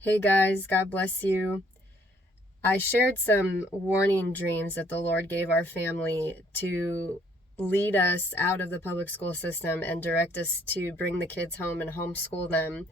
Hey guys, God bless you. I shared some warning dreams that the Lord gave our family to lead us out of the public school system and direct us to bring the kids home and homeschool them.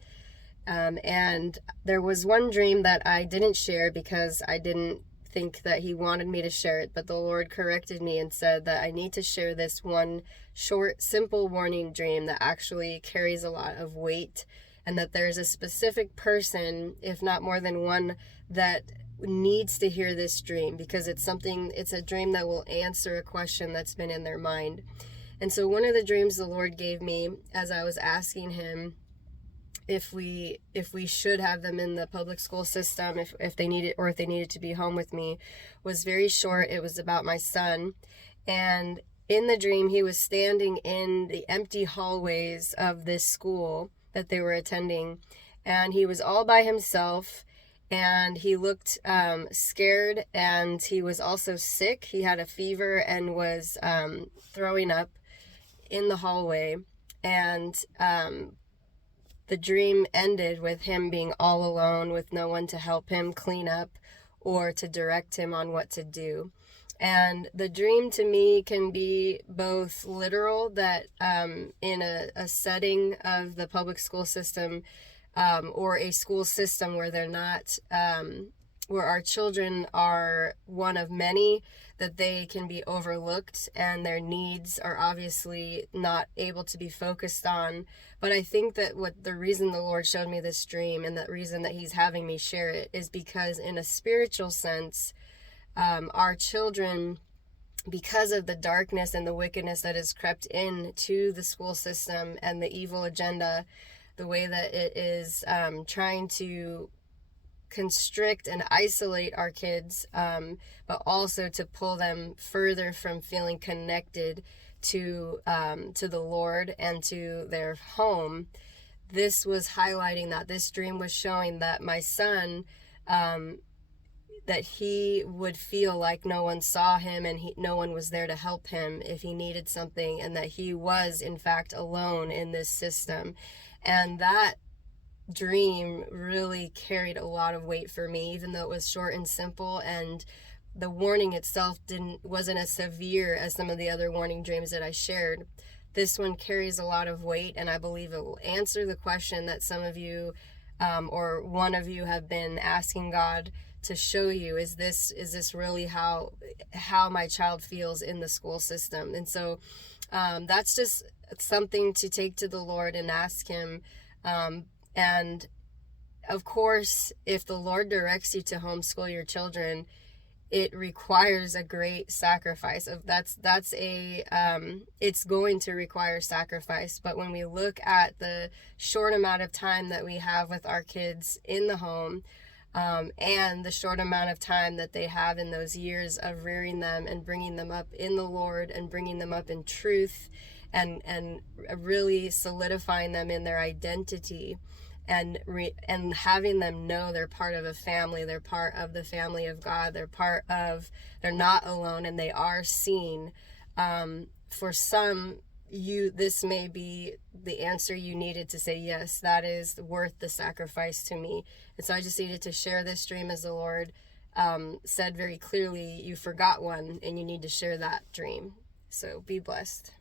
And there was one dream that I didn't share because I didn't think that He wanted me to share it, but the Lord corrected me and said that I need to share this one short, simple warning dream that actually carries a lot of weight, and that there's a specific person, if not more than one, that needs to hear this dream because it's a dream that will answer a question that's been in their mind. And so one of the dreams the Lord gave me as I was asking Him if we should have them in the public school system, if they needed, or if they needed to be home with me, was very short. It was about my son. And in the dream, he was standing in the empty hallways of this school that they were attending, and he was all by himself, and he looked scared, and he was also sick. He had a fever and was throwing up in the hallway. And the dream ended with him being all alone with no one to help him clean up or to direct him on what to do. And the dream to me can be both literal, that in a setting of the public school system, or a school system where they're not, where our children are one of many, that they can be overlooked and their needs are obviously not able to be focused on. But I think that what the reason the Lord showed me this dream, and the reason that He's having me share it, is because in a spiritual sense, our children, because of the darkness and the wickedness that has crept into the school system and the evil agenda, the way that it is trying to constrict and isolate our kids, but also to pull them further from feeling connected to the Lord and to their home. This was highlighting that. This dream was showing that my son, that he would feel like no one saw him, and no one was there to help him if he needed something, and that he was in fact alone in this system. And that dream really carried a lot of weight for me, even though it was short and simple, and the warning itself wasn't as severe as some of the other warning dreams that I shared. This one carries a lot of weight, and I believe it will answer the question that some of you, or one of you, have been asking God to show you. Is this really how my child feels in the school system? And so that's just something to take to the Lord and ask Him. And of course, if the Lord directs you to homeschool your children, it requires a great sacrifice. It's going to require sacrifice. But when we look at the short amount of time that we have with our kids in the home, and the short amount of time that they have in those years of rearing them and bringing them up in the Lord and bringing them up in truth, and really solidifying them in their identity, and having them know they're part of a family, they're part of the family of God, they're not alone, and they are seen. For some, this may be the answer you needed to say, yes, that is worth the sacrifice to me. And so I just needed to share this dream, as the Lord said very clearly, you forgot one and you need to share that dream. So be blessed.